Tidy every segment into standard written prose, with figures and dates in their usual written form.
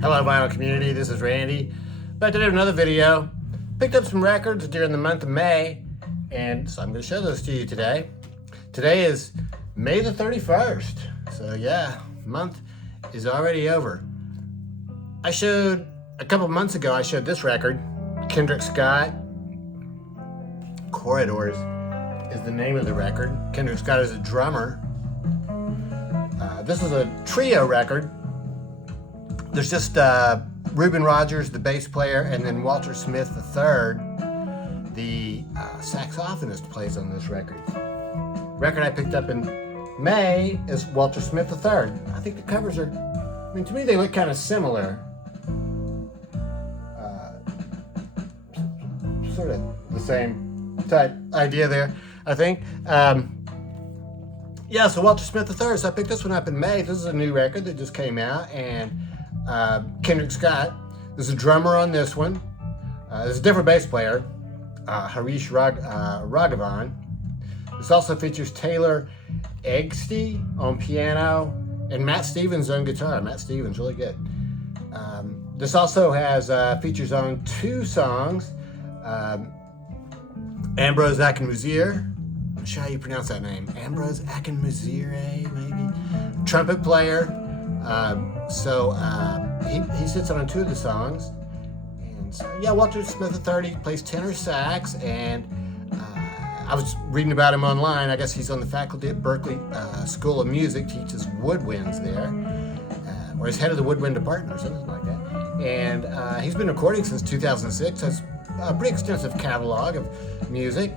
Hello vinyl community, this is Randy. Back to do another video. Picked up some records during the month of May, and so I'm going to show those to you today. Today is May the 31st, so yeah, month is already over. I showed, a couple months ago, I showed this record, Kendrick Scott. Corridors is the name of the record. Kendrick Scott is a drummer. This is a trio record. There's just Reuben Rogers, the bass player, and then Walter Smith III, the saxophonist, plays on this record. Record I picked up in May is Walter Smith III. I think the covers are, I mean, to me they look kind of similar. Sort of the same type idea there, I think. Yeah, so Walter Smith III, so I picked this one up in May. This is a new record that just came out, and Kendrick Scott, there's a drummer on this one. There's a different bass player, Harish Raghavan. This also features Taylor Eggsty on piano and Matt Stevens on guitar. Matt Stevens, really good. This also has features on two songs. Ambrose Akinmusire, I'm not sure how you pronounce that name. Ambrose Akinmusire, maybe? Trumpet player. He sits on two of the songs. And so, yeah, Walter Smith III plays tenor sax, and I was reading about him online. I guess he's on the faculty at Berklee School of Music, teaches woodwinds there, or he's head of the woodwind department or something like that. And he's been recording since 2006, has a pretty extensive catalog of music.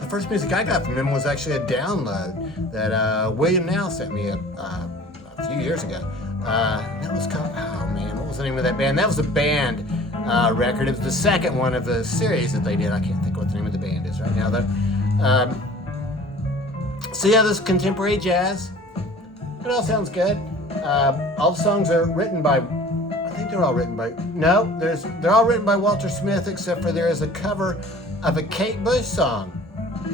The first music I got from him was actually a download that William Now sent me a few years ago. That was called, oh man, what was the name of that band? That was a band record. It was the second one of the series that they did. I can't think what the name of the band is right now though. So yeah, this is contemporary jazz. It all sounds good. All the songs are written by, I think they're all written by, no, they're all written by Walter Smith, except for there is a cover of a Kate Bush song.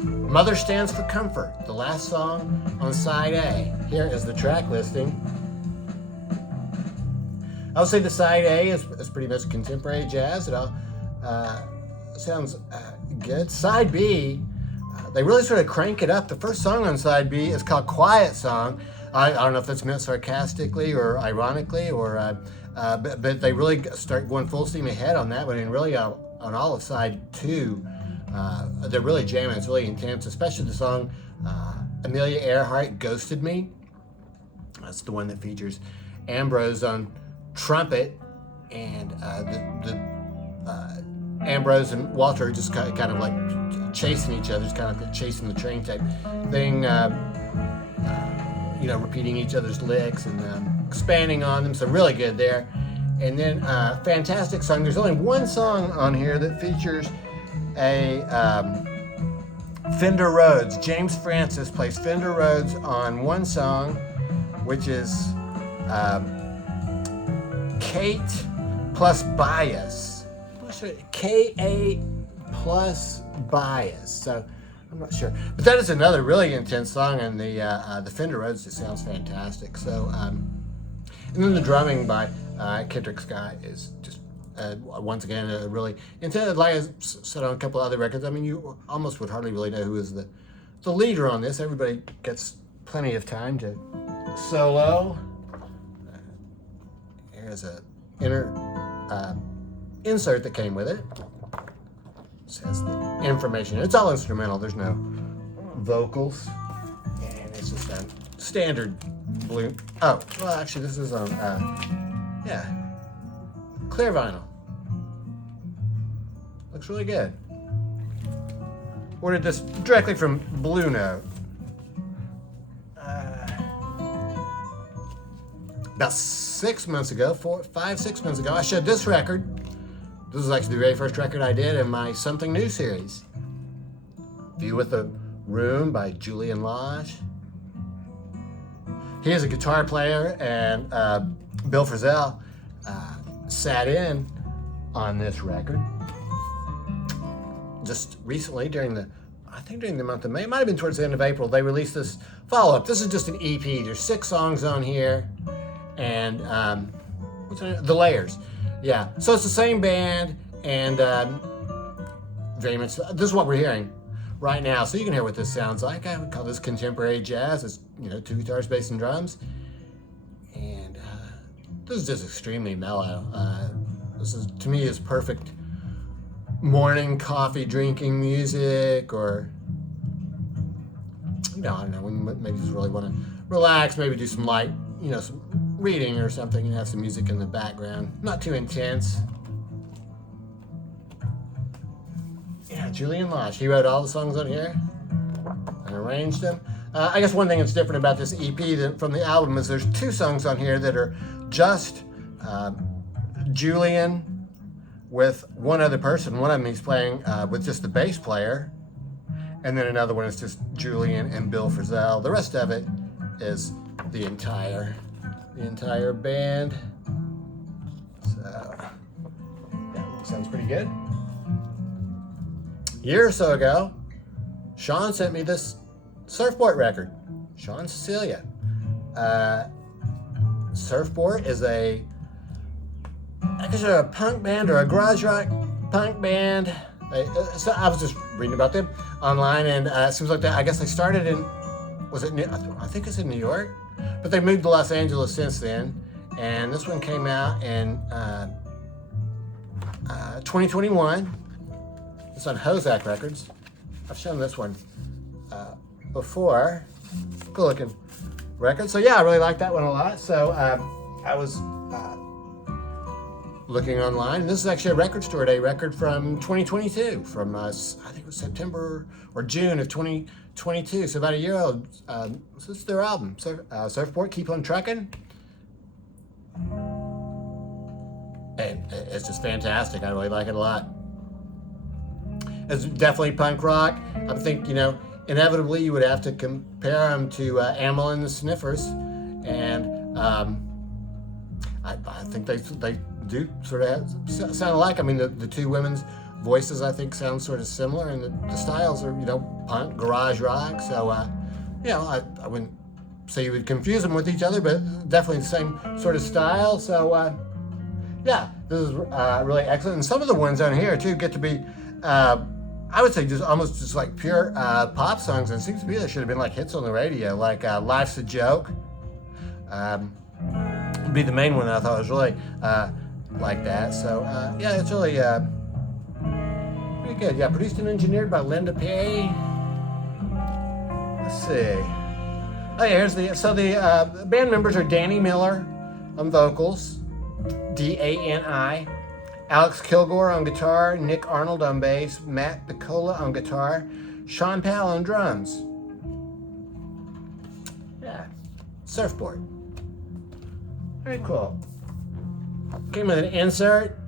Mother Stands for Comfort, the last song on side A. Here is the track listing. I would say the side A is pretty much contemporary jazz. It all sounds good. Side B, they really sort of crank it up. The first song on side B is called Quiet Song. I don't know if that's meant sarcastically or ironically, or but they really start going full steam ahead on that one, and really on all of side two, they're really jamming. It's really intense, especially the song Amelia Earhart, Ghosted Me. That's the one that features Ambrose on trumpet, and Ambrose and Walter just kind of like chasing each other, just kind of like chasing the train type thing. Repeating each other's licks and expanding on them, so really good there. And then fantastic song. There's only one song on here that features a Fender Rhodes. James Francis plays Fender Rhodes on one song, which is Kate plus Bias. K-A plus Bias. So I'm not sure, but that is another really intense song, and the Fender Rhodes just sounds fantastic. So, and then the drumming by Kendrick Scott is just once again a really intense. Like I said on a couple other records, I mean, you almost would hardly really know who is the leader on this. Everybody gets plenty of time to solo. Here's a inner insert that came with it. Says the information. It's all instrumental. There's no vocals, and it's just a standard blue. Oh, well, actually, this is on clear vinyl. Looks really good. Ordered this directly from Blue Note. About 6 months ago, 5-6 months ago, I showed this record. This is actually the very first record I did in my Something New series. View with a Room by Julian Lage. He is a guitar player, and Bill Frisell sat in on this record just recently during the month of May. It might have been towards the end of April. They released this follow-up. This is just an EP. There's 6 songs on here, and the Layers. Yeah, so it's the same band, and very much this is what we're hearing right now. So you can hear what this sounds like. I would call this contemporary jazz. It's 2 guitars, bass, and drums, and this is just extremely mellow. This is, to me, is perfect morning coffee drinking music, or I don't know, when you maybe just really want to relax, maybe do some light, some reading or something, and have some music in the background. Not too intense. Yeah, Julian Lage. He wrote all the songs on here and arranged them. I guess one thing that's different about this EP from the album is there's 2 songs on here that are just Julian with one other person. One of them he's playing with just the bass player, and then another one is just Julian and Bill Frisell. The rest of it is the entire band. So yeah, sounds pretty good. A year or so ago, Sean sent me this Surfbort record. Sean Cecilia. Surfbort is I guess a punk band or a garage rock punk band. So I was just reading about them online, and it seems like I guess they started in, I think it's in New York, but they moved to Los Angeles since then. And this one came out in 2021. It's on Hozak Records. I've shown this one before. Cool looking record. So yeah, I really like that one a lot. So I was looking online, and this is actually a record store day record from 2022, from I think it was September or June of 2022, so about a year old. So this is their album, Surfbort, Keep on Truckin'. And it's just fantastic. I really like it a lot. It's definitely punk rock. I think, inevitably you would have to compare them to Amyl and the Sniffers, and I think they do sort of sound alike. I mean, the 2 women's voices, I think, sound sort of similar, and the styles are, punk, garage rock. So, I wouldn't say you would confuse them with each other, but definitely the same sort of style. So, yeah, this is really excellent. And some of the ones on here, too, get to be, I would say, almost just like pure pop songs. And it seems to me there should have been like hits on the radio, like Life's a Joke. Would be the main one that I thought was really like that. So yeah, it's really pretty good. Yeah, produced and engineered by Linda Perry. Let's see. Oh yeah, here's the band members are Danny Miller on vocals, Dani, Alex Kilgore on guitar, Nick Arnold on bass, Matt Piccola on guitar, Sean Powell on drums. Yeah, Surfbort. Very cool. Came with an insert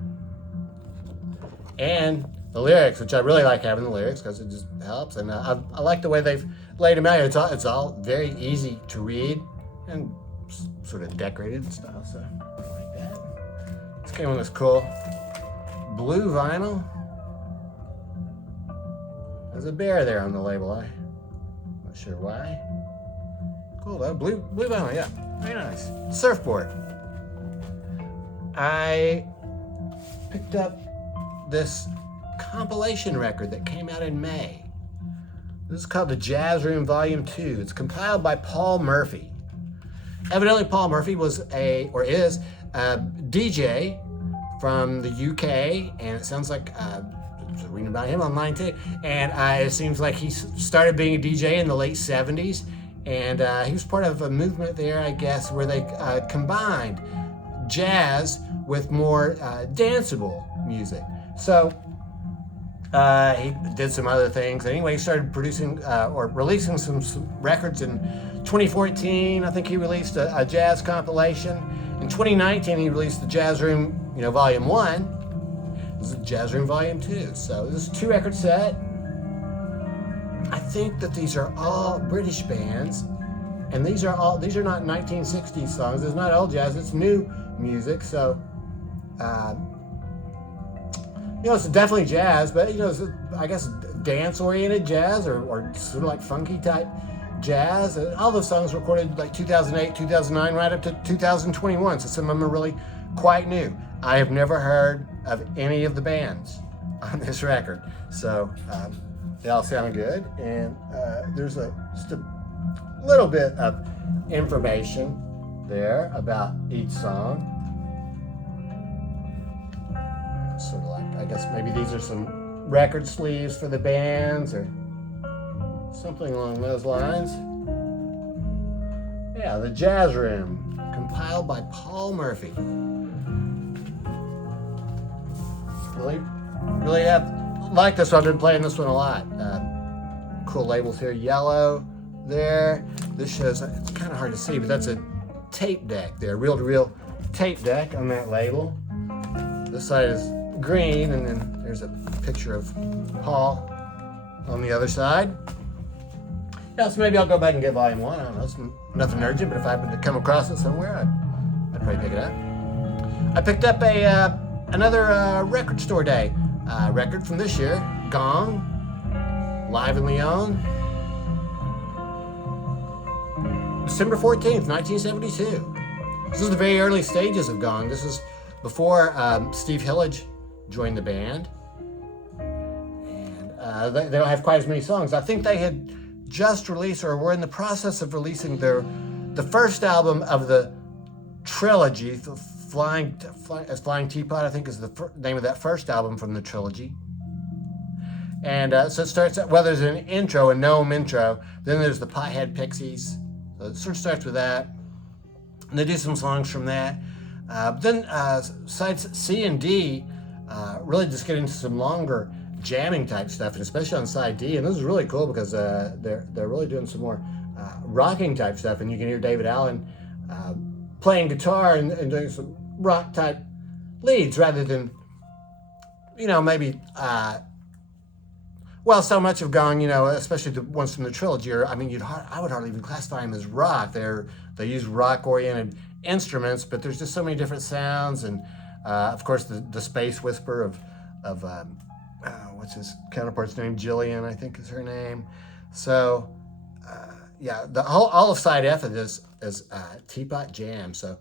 and the lyrics, which I really like having the lyrics because it just helps. And I like the way they've laid them out. It's all very easy to read and sort of decorated and stuff. So I like that. This came with this cool blue vinyl. There's a bear there on the label. I'm not sure why. Cool though. Blue vinyl, yeah. Very nice. Surfbort. I picked up this compilation record that came out in May. This is called the Jazz Room Volume 2. It's compiled by Paul Murphy. Evidently, Paul Murphy is a DJ from the UK, and it sounds like I was reading about him online too. And it seems like he started being a DJ in the late 70s, and he was part of a movement there, I guess, where they combined jazz with more danceable music. So he did some other things. Anyway, he started producing or releasing some records in 2014. I think he released a jazz compilation. In 2019, he released the Jazz Room, Volume 1. This is Jazz Room Volume 2. So this is a 2-record set. I think that these are all British bands, and these are not 1960s songs. It's not old jazz. It's new music. So it's definitely jazz, but it's, I guess, dance-oriented jazz or sort of like funky type jazz. All those songs recorded like 2008, 2009, right up to 2021. So some of them are really quite new. I have never heard of any of the bands on this record. So they all sound good. And there's just a little bit of information there about each song. Sort of like, I guess maybe these are some record sleeves for the bands or something along those lines. Yeah, the Jazz Room, compiled by Paul Murphy. Really have liked this one. I've been playing this one a lot. Cool labels here, yellow there. This shows, it's kind of hard to see, but that's a tape deck there, reel-to-reel tape deck on that label. This side is green, and then there's a picture of Paul on the other side. Yeah, so maybe I'll go back and get volume 1. I don't know, it's nothing urgent, but if I happen to come across it somewhere, I'd probably pick it up. I picked up another record store day record from this year, Gong, live in Lyon. December 14th, 1972. This is the very early stages of Gong. This is before Steve Hillage joined the band. And they don't have quite as many songs. I think they had just released, or were in the process of releasing the first album of the trilogy. Flying Teapot, I think, is the name of that first album from the trilogy. And so it starts, well, there's an intro, a gnome intro. Then there's the Pothead Pixies. So it sort of starts with that. And they do some songs from that. Then sides C and D really just get into some longer jamming type stuff, and especially on side D. And this is really cool because they're really doing some more rocking type stuff, and you can hear David Allen playing guitar and doing some rock type leads rather than, maybe, well, so much of Gong, especially the ones from the trilogy, I would hardly even classify them as rock. They use rock-oriented instruments, but there's just so many different sounds, and of course the space whisper of what's his counterpart's name? Julian, I think is her name. So yeah, all of side F of this is Teapot Jam. So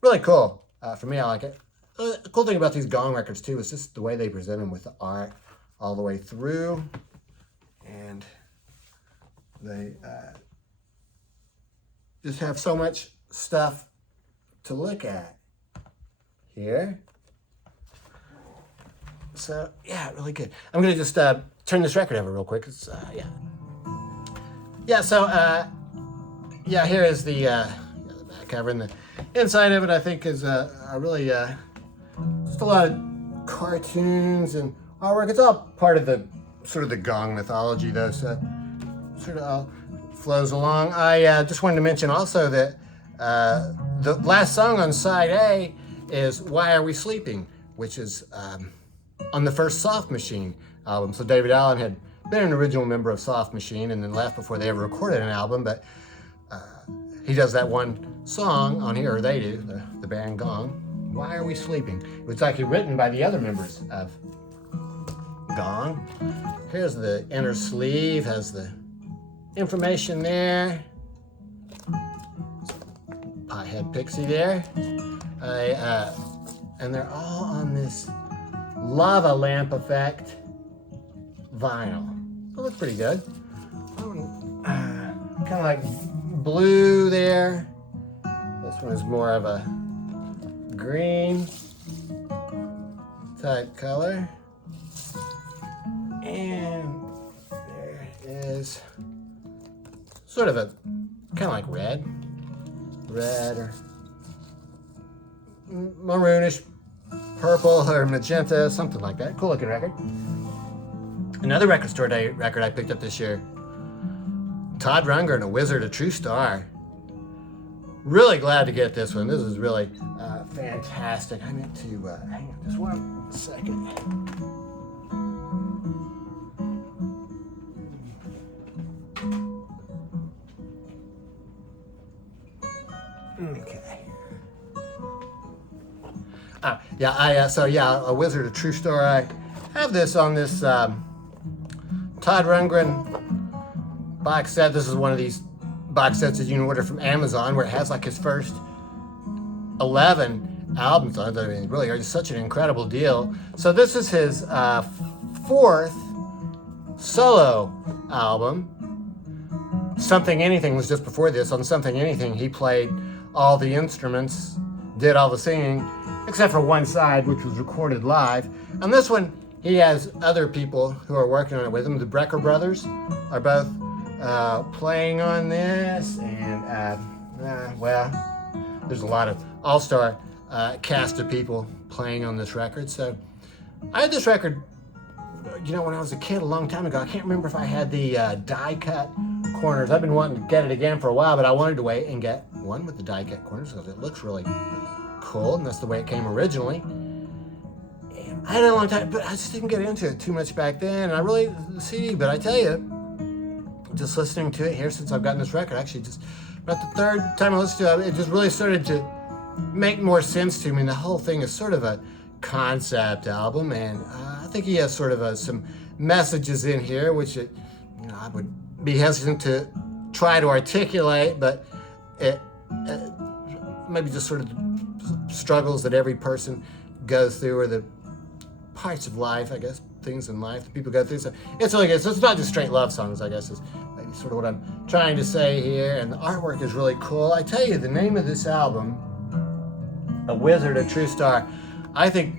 really cool. For me, I like it. The cool thing about these Gong records too is just the way they present them with the art all the way through, and they just have so much stuff to look at here. So yeah, really good. I'm gonna just turn this record over real quick. It's So here is the back cover, and the inside of it I think is a really just a lot of cartoons and artwork. It's all part of the sort of the Gong mythology though, so sort of all flows along. I just wanted to mention also that the last song on side A is Why Are We Sleeping, which is on the first Soft Machine album. So David Allen had been an original member of Soft Machine and then left before they ever recorded an album, but he does that one song on here, or they do, the band Gong, Why Are We Sleeping? It was actually written by the other members of Gong. Here's the inner sleeve, has the information there. Pothead Pixie there. And they're all on this lava lamp effect vinyl. It looks pretty good. Kind of like blue there. This one is more of a green type color. And there is sort of a kind of like red or maroonish purple or magenta, something like that. Cool looking record. Another record store day record I picked up this year, Todd Rundgren, A Wizard, a True Star. Really glad to get this one. This is really fantastic. I meant to hang on just 1 second. Okay. A Wizard, a True Star. I have this on this Todd Rundgren box set. This is one of these box sets that you can order from Amazon where it has like his first 11 albums on it. I mean, really, it's such an incredible deal. So this is his fourth solo album. Something Anything was just before this. On Something Anything, he played all the instruments, did all the singing, except for one side, which was recorded live. On this one, he has other people who are working on it with him. The Brecker brothers are both playing on this, and well, there's a lot of all-star cast of people playing on this record. So I had this record, when I was a kid a long time ago. I can't remember if I had the die-cut corners. I've been wanting to get it again for a while, but I wanted to wait and get one with the die-cut corners because it looks really cool, and that's the way it came originally. And I had it a long time, but I just didn't get into it too much back then. And I really, the CD, but I tell you, just listening to it here since I've gotten this record, actually just about the third time I listened to it, it just really started to make more sense to me. And the whole thing is sort of a concept album, and I think he has sort of some messages in here, which I would be hesitant to try to articulate, but it maybe just sort of struggles that every person goes through, or the parts of life, I guess, things in life that people go through. So it's really good. So it's not just straight love songs, I guess, is maybe sort of what I'm trying to say here. And the artwork is really cool. I tell you, the name of this album, A Wizard, a True Star, I think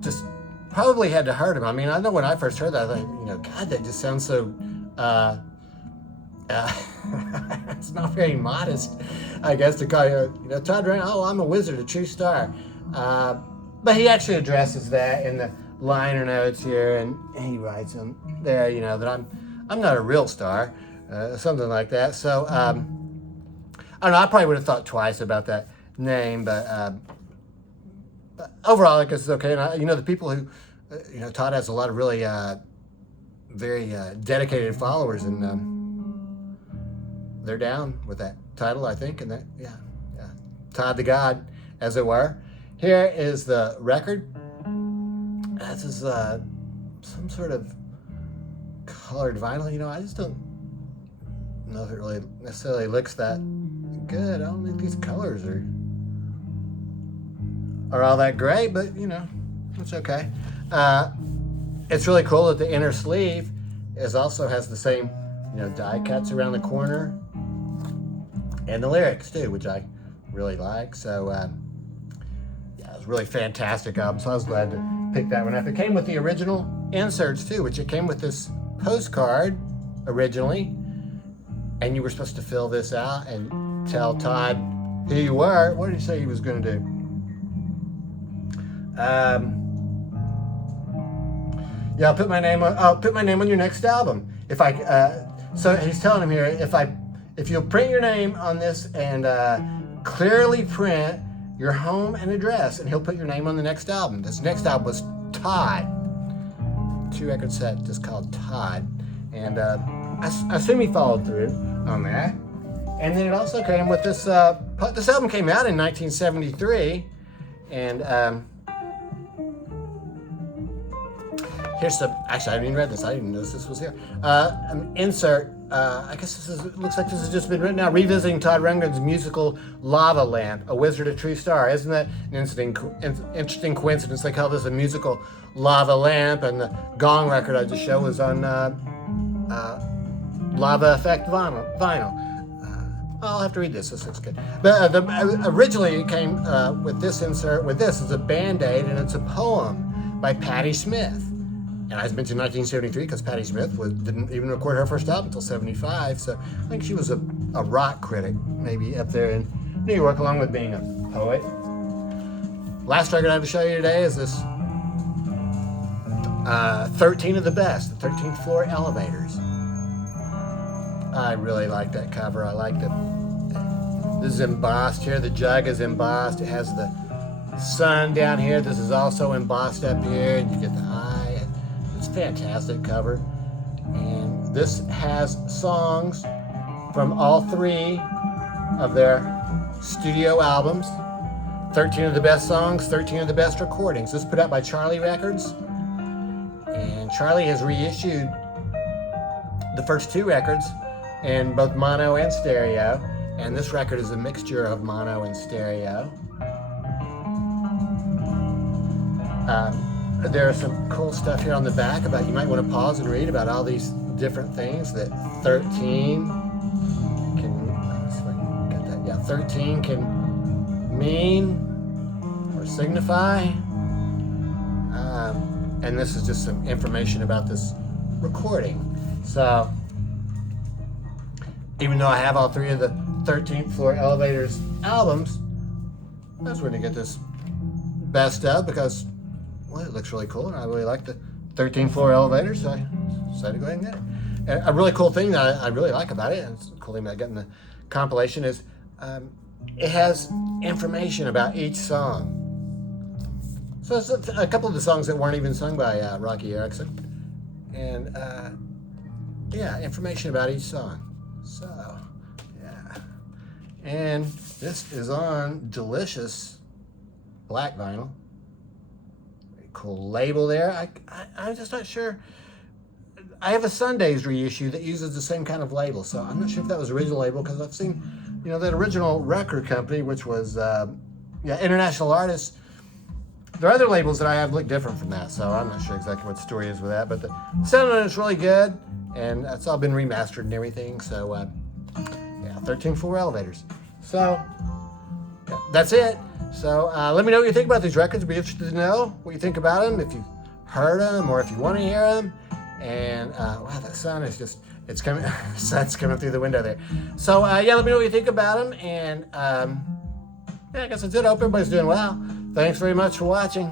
just probably had to hurt him. I mean, I know when I first heard that, I thought, God, that just sounds so it's not very modest, I guess, to call you, Todd Rundgren, oh, I'm a wizard, a true star. But he actually addresses that in the liner notes here, and he writes them there, that I'm not a real star, something like that. So, I don't know, I probably would have thought twice about that name, but overall, I guess it's okay. And the people who, Todd has a lot of really very dedicated followers, and they're down with that title, I think, and that, yeah, Todd the God, as it were. Here is the record. This is some sort of colored vinyl. I just don't know if it really necessarily looks that good. I don't think these colors are all that great, but it's okay. It's really cool that the inner sleeve also has the same die cuts around the corner, and the lyrics too, which I really like. So it was a really fantastic album, so I was glad to pick that one up. It came with the original inserts too, which it came with this postcard originally, and you were supposed to fill this out and tell Todd who you were. What did he say he was going to do? I'll put my name on your next album. So he's telling him here, if you'll print your name on this and clearly print your home and address, and he'll put your name on the next album. This next album was Todd. 2-record set just called Todd. And I assume he followed through on that. And then it also came with this, this album came out in 1973. And here's actually, I didn't even read this. I didn't know this was here. An insert. I guess it looks like this has just been written out. Revisiting Todd Rundgren's musical Lava Lamp, A Wizard, a True Star. Isn't that an interesting coincidence? They call this a musical Lava Lamp, and the Gong record I just showed was on Lava Effect vinyl. I'll have to read this. This looks good. But originally it came with this insert. With this, it's a Band-Aid, and it's a poem by Patti Smith. And I mentioned 1973 because Patti Smith didn't even record her first album until 75. So I think she was a rock critic, maybe up there in New York, along with being a poet. Last record I have to show you today is this 13 of the Best, the 13th Floor Elevators. I really like that cover. I like this is embossed here. The jug is embossed. It has the sun down here. This is also embossed up here, and you get the eye. It's a fantastic cover. And this has songs from all 3 of their studio albums. 13 of the best songs, 13 of the best recordings. This is put out by Charlie Records. And Charlie has reissued the first 2 records in both mono and stereo. And this record is a mixture of mono and stereo. There's some cool stuff here on the back about, you might want to pause and read about all these different things that 13 can, let's see if I can get that. Yeah, 13 can mean or signify. And this is just some information about this recording. So, even though I have all three of the 13th Floor Elevators albums, I was going to get this best of because, well, it looks really cool and I really like the 13th Floor Elevators, so I decided to go ahead and get it. And a really cool thing that I really like about it, and it's a cool thing about getting the compilation, is it has information about each song. So it's a couple of the songs that weren't even sung by Rocky Erickson. And yeah, information about each song. So, yeah. And this is on delicious black vinyl. Very cool label there. I'm just not sure. I have a Sundays reissue that uses the same kind of label, so I'm not sure if that was the original label, because I've seen, you know, that original record company, which was, International Artists. There are other labels that I have look different from that, so I'm not sure exactly what the story is with that, but the sound on it's really good, and it's all been remastered and everything, so, yeah, 13 Floor Elevators. So, yeah, that's it. So, let me know what you think about these records. I'd be interested to know what you think about them, if you've heard them, or if you want to hear them. And, wow, that sun is just, it's coming, sun's coming through the window there. So, yeah, let me know what you think about them, and, yeah, I guess that's it. I hope everybody's doing well. Thanks very much for watching.